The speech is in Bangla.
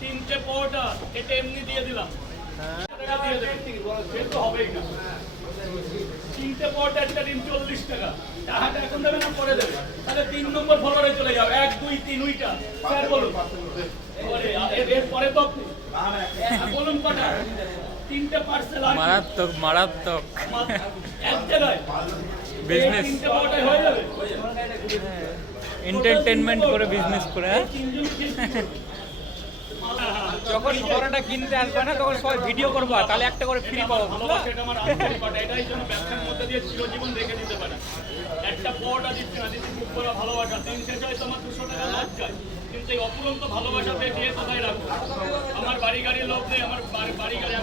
তিনটে পরোটা এটা এমনি দিয়ে দিলাম, হবেই না। তিনটে পরোটা একটা ডিম 40 টাকা, টাকাটা এখন দেবে না পরে দেবে, তাহলে 3 নম্বর ফলোয়ারে চলে যাবে। 1 2 3 উইটা স্যার বলুন, এরপরে তো বলুন কটা? তিনটে পার্সেল। মারাত্মক মারাত্মক এক জায়গায় বিজনেস, তিনটে পরোটায় হয়ে যাবে। এন্টারটেনমেন্ট করে বিজনেস করে। যখন পরোটা কিনতে আসবে না তখন সবাই ভিডিও করবো, তাহলে একটা করে ফ্রি পাবো। এটা আমার আন্তরিকতা, এটাই জন্য ব্যবসার মধ্যে দিয়ে চিরজীবন রেখে দিতে পারে। একটা পরোটা দিচ্ছি না, দিচ্ছি খুব বড় ভালোবাসা। দিন শেষে হয়তো আমার 200 টাকা লাভ যায়, কিন্তু এই অপুরন্ত ভালোবাসা দিয়ে কোথায় রাখবো? আমার বাড়ি গাড়ির লোক নেই, আমার বাড়ি গাড়ি